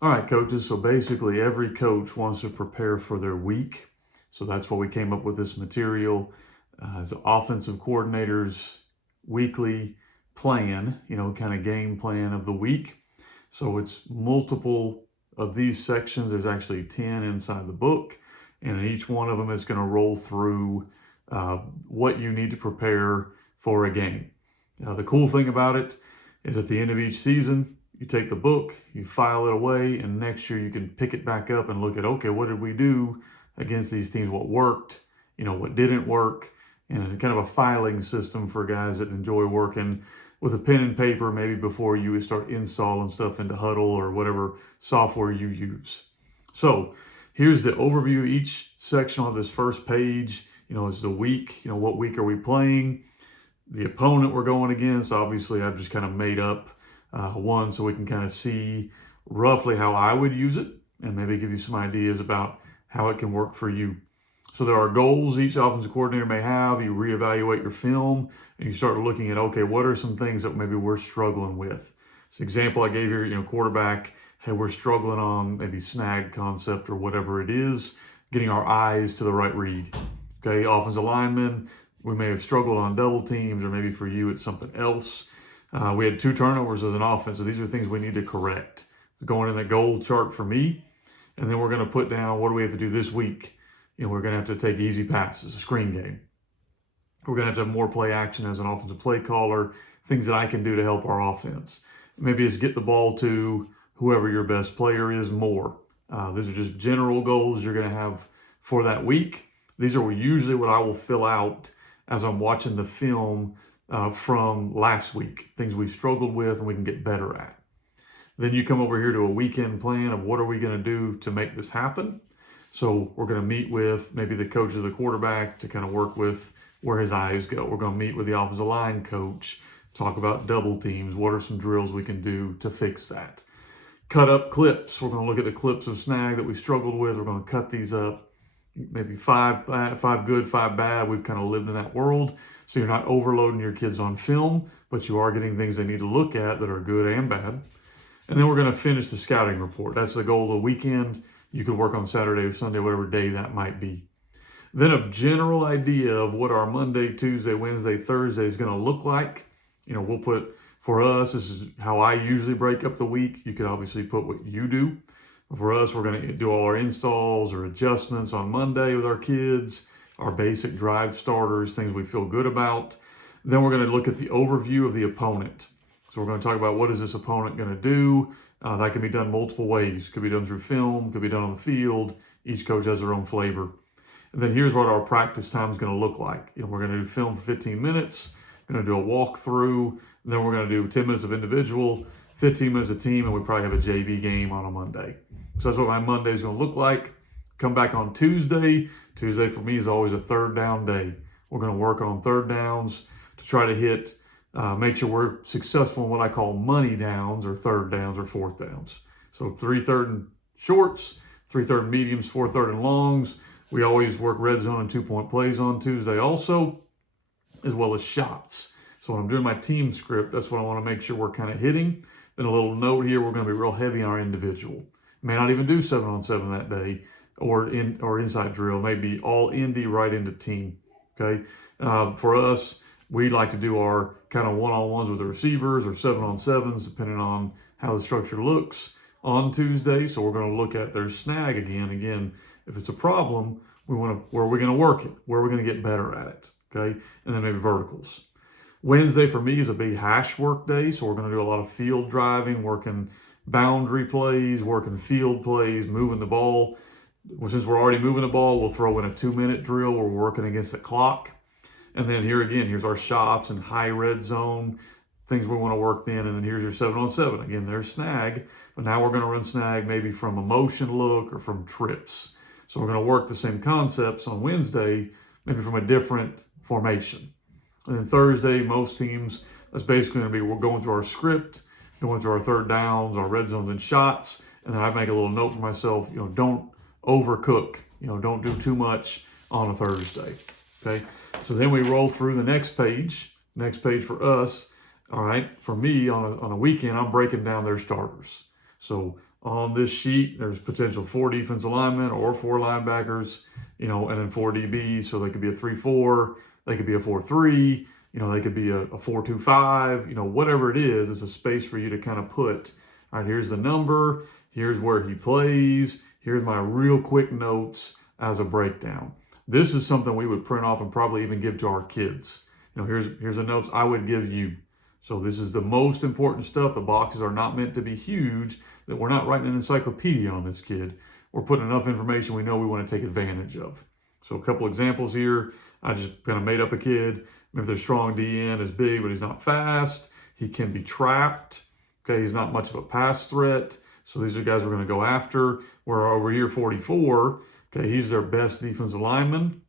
All right, coaches. So basically, every coach wants to prepare for their week. So that's why we came up with this material as offensive coordinators' weekly plan, kind of game plan of the week. So it's multiple of these sections. There's actually 10 inside the book, and in each one of them is going to roll through what you need to prepare for a game. Now, the cool thing about it is at the end of each season, you take the book, you file it away, and next year you can pick it back up and look at, okay, what did we do against these teams? What worked? What didn't work? And kind of a filing system for guys that enjoy working with a pen and paper, maybe before you start installing stuff into Huddle or whatever software you use. So here's the overview. Each section on this first page, is the week. What week are we playing? The opponent we're going against. Obviously, I've just kind of made up one so we can kind of see roughly how I would use it and maybe give you some ideas about how it can work for you. So there are goals each offensive coordinator may have. You reevaluate your film and you start looking at, okay, what are some things that maybe we're struggling with? This example I gave here, quarterback, hey, we're struggling on maybe snag concept or whatever it is, getting our eyes to the right read. Okay, offensive lineman, we may have struggled on double teams, or maybe for you it's something else. We had 2 turnovers as an offense, so these are things we need to correct. It's going in the goal chart for me, and then we're going to put down what do we have to do this week. We're going to have to take easy passes, a screen game. We're going to have more play action as an offensive play caller, things that I can do to help our offense. Maybe it's get the ball to whoever your best player is more. These are just general goals you're going to have for that week. These are usually what I will fill out as I'm watching the film from last week, things we struggled with and we can get better at. Then you come over here to a weekend plan of what are we going to do to make this happen. So we're going to meet with maybe the coach of the quarterback to kind of work with where his eyes go. We're going to meet with the offensive line coach, talk about double teams. What are some drills we can do to fix that? Cut up clips. We're going to look at the clips of snag that we struggled with. We're going to cut these up. Maybe 5 good, 5 bad. We've kind of lived in that world. So you're not overloading your kids on film, but you are getting things they need to look at that are good and bad. And then we're going to finish the scouting report. That's the goal of the weekend. You could work on Saturday or Sunday, whatever day that might be. Then a general idea of what our Monday, Tuesday, Wednesday, Thursday is going to look like. We'll put, for us, this is how I usually break up the week. You could obviously put what you do. For us, we're going to do all our installs or adjustments on Monday with our kids, our basic drive starters, things we feel good about. Then we're going to look at the overview of the opponent. So we're going to talk about what is this opponent going to do. That can be done multiple ways. Could be done through film, could be done on the field. Each coach has their own flavor. And then here's what our practice time is going to look like. We're going to do film for 15 minutes. We're going to do a walkthrough. And then we're going to do 10 minutes of individual, 15 minutes of team, and we probably have a JV game on a Monday. So that's what my Monday is going to look like. Come back on Tuesday. Tuesday for me is always a third down day. We're going to work on third downs to try to hit, make sure we're successful in what I call money downs or third downs or fourth downs. So 3 third and shorts, 3 third and mediums, 4 third and longs. We always work red zone and 2-point plays on Tuesday also, as well as shots. So when I'm doing my team script, that's what I want to make sure we're kind of hitting. Then a little note here, we're going to be real heavy on our individual. May not even do 7-on-7 that day or inside drill, maybe all indie right into team. Okay. For us, we like to do our kind of one-on-ones with the receivers or 7-on-7s, depending on how the structure looks on Tuesday. So we're going to look at their snag again. Again, if it's a problem, where are we going to work it? Where are we going to get better at it? Okay. And then maybe verticals. Wednesday for me is a big hash work day. So we're going to do a lot of field driving, working boundary plays, working field plays, moving the ball. Well, since we're already moving the ball, we'll throw in a 2-minute drill where we're working against the clock. And then here again, here's our shots and high red zone, things we want to work then. And then here's your 7-on-7. Again, there's snag, but now we're going to run snag maybe from a motion look or from trips. So we're going to work the same concepts on Wednesday, maybe from a different formation. And then Thursday, most teams, that's basically going to be, we're going through our script, going through our third downs, our red zones and shots. And then I make a little note for myself, don't overcook, don't do too much on a Thursday. Okay. So then we roll through the next page for us. All right. For me on a weekend, I'm breaking down their starters. So on this sheet, there's potential 4 defensive linemen or 4 linebackers, and then 4 DBs. So they could be a 3-4, they could be a 4-3, they could be a 4-2-5, whatever it is, it's a space for you to kind of put, all right, here's the number, here's where he plays, here's my real quick notes as a breakdown. This is something we would print off and probably even give to our kids. Here's the notes I would give you. So this is the most important stuff. The boxes are not meant to be huge, that we're not writing an encyclopedia on this kid. We're putting enough information we know we want to take advantage of. So a couple examples here. I just kind of made up a kid. Maybe their strong DN is big, but he's not fast. He can be trapped. Okay, he's not much of a pass threat. So these are guys we're going to go after. Where over here, 44, okay, he's their best defensive lineman.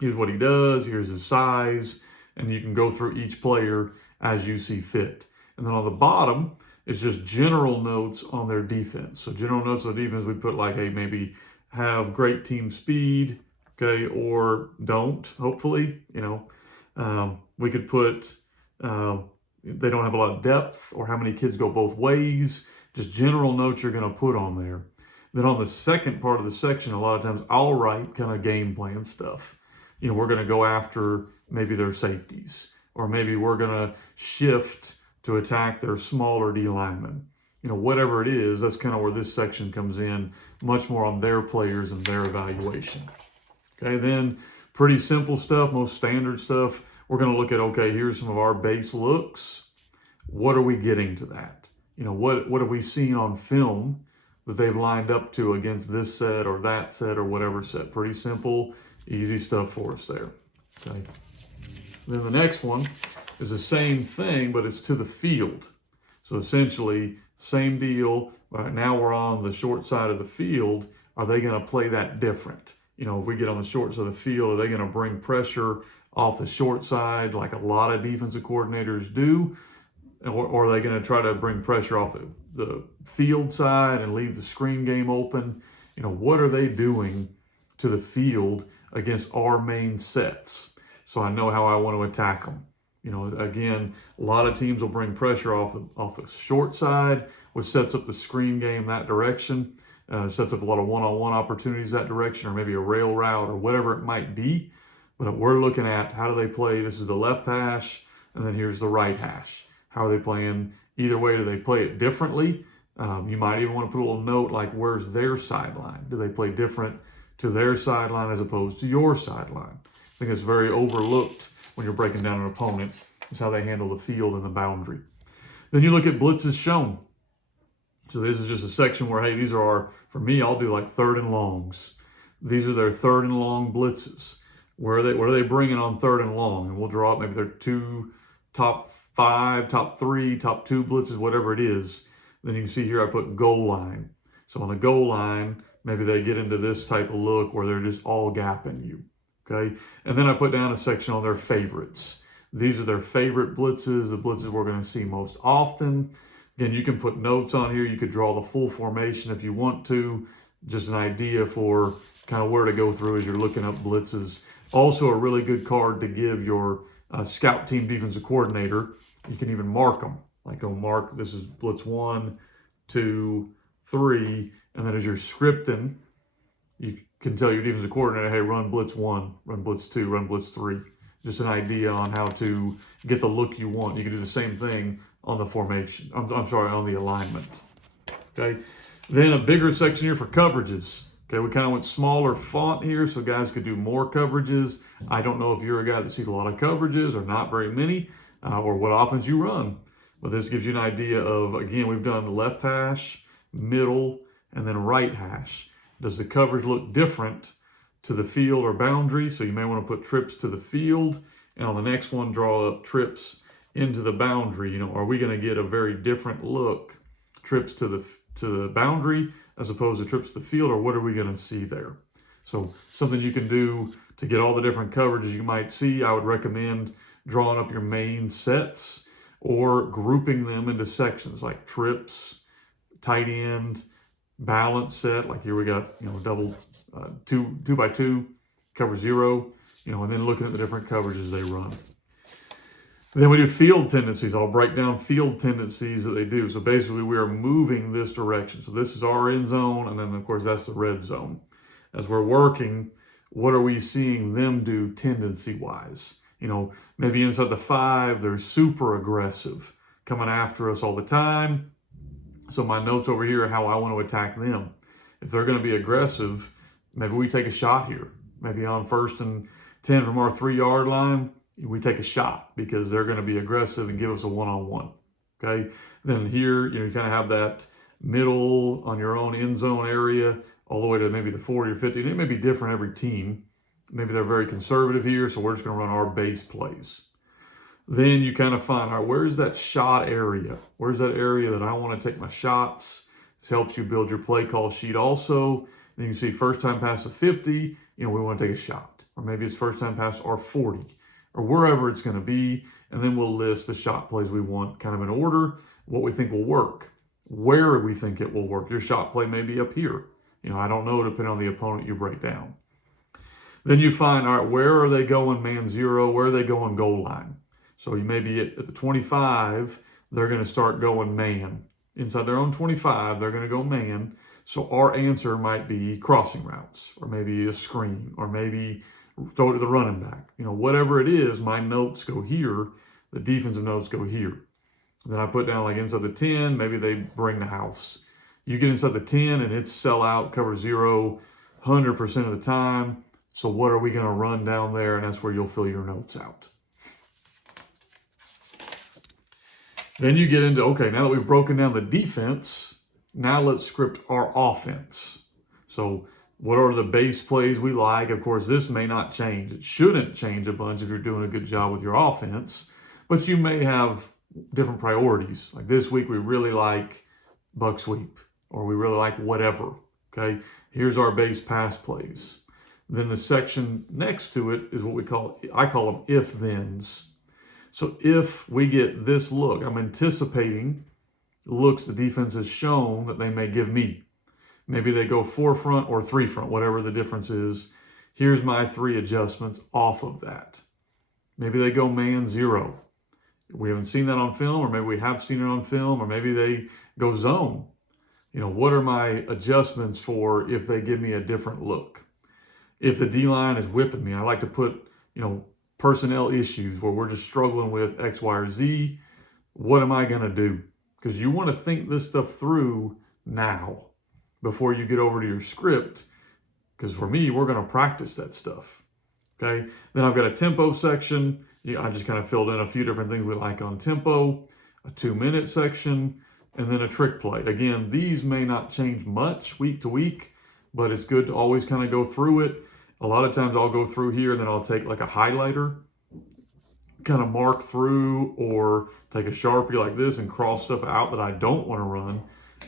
Here's what he does. Here's his size. And you can go through each player as you see fit. And then on the bottom, it's just general notes on their defense. So general notes on the defense, we put like, hey, maybe have great team speed, okay, or don't, hopefully, we could put, they don't have a lot of depth, or how many kids go both ways, just general notes you're going to put on there. Then on the second part of the section, a lot of times I'll write kind of game plan stuff. We're going to go after maybe their safeties, or maybe we're going to shift to attack their smaller D linemen. Whatever it is, that's kind of where this section comes in, much more on their players and their evaluation. Okay, then pretty simple stuff, most standard stuff. We're going to look at, okay, here's some of our base looks. What are we getting to that? What have we seen on film that they've lined up to against this set or that set or whatever set? Pretty simple, easy stuff for us there. Okay. Then the next one is the same thing, but it's to the field. So essentially, same deal. Right now we're on the short side of the field. Are they going to play that different? If we get on the short side of the field, are they going to bring pressure off the short side like a lot of defensive coordinators do? Or are they going to try to bring pressure off the field side and leave the screen game open? What are they doing to the field against our main sets? So I know how I want to attack them. Again, a lot of teams will bring pressure off the short side, which sets up the screen game that direction. Sets up a lot of one-on-one opportunities that direction, or maybe a rail route or whatever it might be. But we're looking at how do they play. This is the left hash, and then here's the right hash. How are they playing? Either way, do they play it differently? You might even want to put a little note like, where's their sideline? Do they play different to their sideline as opposed to your sideline? I think it's very overlooked when you're breaking down an opponent, is how they handle the field and the boundary. Then you look at blitzes shown. So this is just a section where, hey, these are for me, I'll do like 3rd and longs. These are their 3rd and long blitzes. What are they bringing on 3rd and long? And we'll draw up maybe their 2 top 5, top 3, top 2 blitzes, whatever it is. Then you can see here I put goal line. So on the goal line, maybe they get into this type of look where they're just all gapping you. Okay, and then I put down a section on their favorites. These are their favorite blitzes, the blitzes we're going to see most often. Again, you can put notes on here. You could draw the full formation if you want to. Just an idea for kind of where to go through as you're looking up blitzes. Also a really good card to give your scout team defensive coordinator. You can even mark them. Like go mark, this is blitz 1, 2, 3. And then as you're scripting, you can tell your defensive coordinator, hey, run blitz 1, run blitz 2, run blitz 3. Just an idea on how to get the look you want. You can do the same thing on the formation. I'm sorry, on the alignment. Okay. Then a bigger section here for coverages. Okay, we kind of went smaller font here so guys could do more coverages. I don't know if you're a guy that sees a lot of coverages or not very many, or what offense you run. But this gives you an idea of, again, we've done the left hash, middle, and then right hash. Does the coverage look different to the field or boundary? So you may want to put trips to the field, and on the next one, draw up trips into the boundary. Are we going to get a very different look, trips to the boundary as opposed to trips to the field, or what are we going to see there? So something you can do to get all the different coverages you might see, I would recommend drawing up your main sets or grouping them into sections like trips, tight end, balance set. Like here we got, double 2x2, cover 0, and then looking at the different coverages they run. Then we do field tendencies. I'll break down field tendencies that they do. So basically we are moving this direction. So this is our end zone, and then of course that's the red zone. As we're working, what are we seeing them do tendency-wise? Maybe inside the 5, they're super aggressive, coming after us all the time. So my notes over here are how I want to attack them. If they're going to be aggressive, maybe we take a shot here. Maybe on 1st and 10 from our 3-yard line, we take a shot because they're going to be aggressive and give us a one-on-one. Okay. Then here, you kind of have that middle on your own end zone area all the way to maybe the 40 or 50. And it may be different every team. Maybe they're very conservative here, so we're just going to run our base plays. Then you kind of find, all right, where's that shot area? Where's that area that I want to take my shots? This helps you build your play call sheet also. Then you see first time past the 50, we want to take a shot. Or maybe it's first time past our 40, or wherever it's going to be. And then we'll list the shot plays we want kind of in order, what we think will work, where we think it will work. Your shot play may be up here. I don't know, depending on the opponent you break down. Then you find, all right, where are they going man zero? Where are they going goal line? So you may be at the 25, they're going to start going man. Inside their own 25, they're going to go man. So our answer might be crossing routes, or maybe a screen, or maybe throw it to the running back. Whatever it is, my notes go here. The defensive notes go here. Then I put down like inside the 10, maybe they bring the house. You get inside the 10 and it's sell out, cover 0, 100% of the time. So what are we going to run down there? And that's where you'll fill your notes out. Then you get into, okay, now that we've broken down the defense, now let's script our offense. So what are the base plays we like? Of course, this may not change. It shouldn't change a bunch if you're doing a good job with your offense, but you may have different priorities. Like this week, we really like buck sweep, or we really like whatever, okay? Here's our base pass plays. Then the section next to it is what I call them if-thens. So if we get this look, I'm anticipating looks the defense has shown that they may give me. Maybe they go 4 front or 3 front, whatever the difference is. Here's my 3 adjustments off of that. Maybe they go man 0. We haven't seen that on film, or maybe we have seen it on film, or maybe they go zone. What are my adjustments for if they give me a different look? If the D-line is whipping me, I like to put, personnel issues where we're just struggling with X, Y, or Z. What am I going to do? Because you want to think this stuff through now before you get over to your script. Because for me, we're going to practice that stuff. Okay. Then I've got a tempo section. I just kind of filled in a few different things we like on tempo, a 2-minute section, and then a trick play. Again, these may not change much week to week, but it's good to always kind of go through it. A lot of times I'll go through here and then I'll take like a highlighter, kind of mark through, or take a Sharpie like this and cross stuff out that I don't want to run.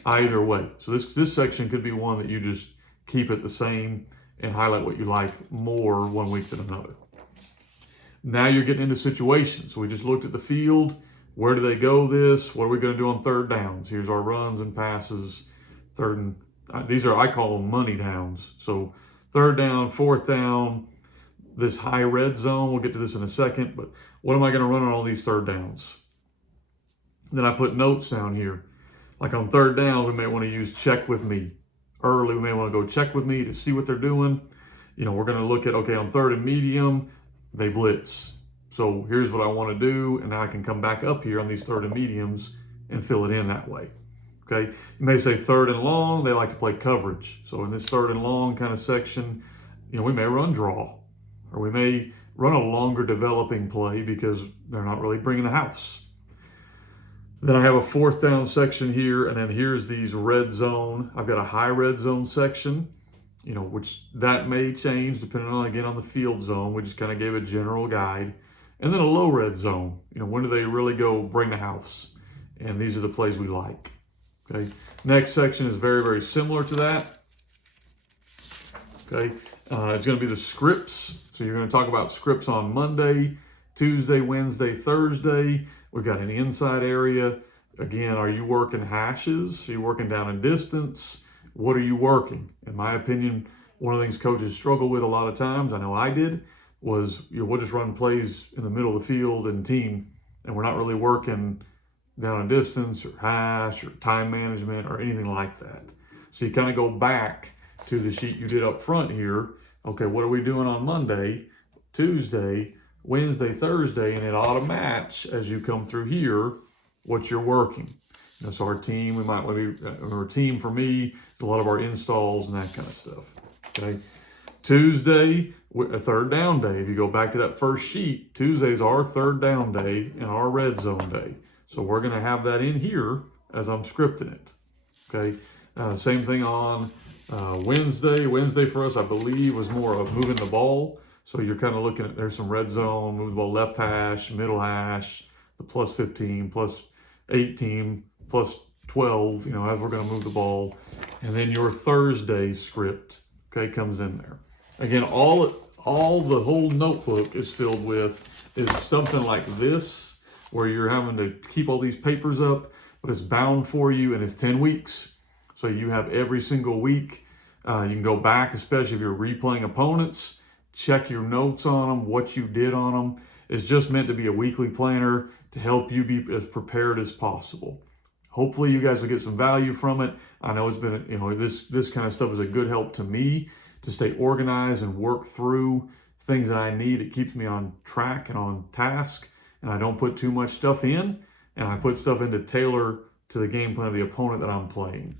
Either way. So this section could be one that you just keep it the same and highlight what you like more one week than another. Now you're getting into situations. So we just looked at the field. Where do they go this? What are we going to do on 3rd downs? Here's our runs and passes. These are, I call them money downs. So 3rd down, 4th down, this high red zone. We'll get to this in a second, but what am I going to run on all these 3rd downs? Then I put notes down here. Like on 3rd down, we may want to use check with me. Early, we may want to go check with me to see what they're doing. We're going to look at, okay, on 3rd and medium, they blitz. So here's what I want to do, and now I can come back up here on these 3rd and mediums and fill it in that way. Okay, you may say 3rd and long, they like to play coverage. So in this 3rd and long kind of section, we may run draw, or we may run a longer developing play because they're not really bringing the house. Then I have a 4th down section here, and then here's these red zone. I've got a high red zone section, which that may change depending on, again, on the field zone. We just kind of gave a general guide. And then a low red zone. When do they really go bring the house? And these are the plays we like. Okay. Next section is very, very similar to that. Okay. It's going to be the scripts. So you're going to talk about scripts on Monday, Tuesday, Wednesday, Thursday. We've got an inside area. Again, are you working hashes? Are you working down and distance? What are you working? In my opinion, one of the things coaches struggle with a lot of times, I know I did, was we'll just run plays in the middle of the field and team and we're not really working down and distance or hash or time management or anything like that. So you kind of go back to the sheet you did up front here. Okay, what are we doing on Monday, Tuesday, Wednesday, Thursday, and it ought to match as you come through here what you're working. So our team, we might want to be, our team for me, a lot of our installs and that kind of stuff. Okay, Tuesday, a third down day. If you go back to that first sheet, Tuesday's our third down day and our red zone day. So we're going to have that in here as I'm scripting it. Okay, same thing on Wednesday. Wednesday for us, I believe, was more of moving the ball. So you're kind of looking at, there's some red zone, move the ball left hash, middle hash, the plus 15, plus 18, plus 12, as we're going to move the ball. And then your Thursday script, okay, comes in there. Again, all the whole notebook is filled with is something like this, where you're having to keep all these papers up, but it's bound for you and it's 10 weeks. So you have every single week. You can go back, especially if you're replaying opponents, check your notes on them, what you did on them. It's just meant to be a weekly planner to help you be as prepared as possible. Hopefully you guys will get some value from it. I know it's been, this kind of stuff is a good help to me to stay organized and work through things that I need. It keeps me on track and on task, and I don't put too much stuff in, and I put stuff in to tailor to the game plan of the opponent that I'm playing.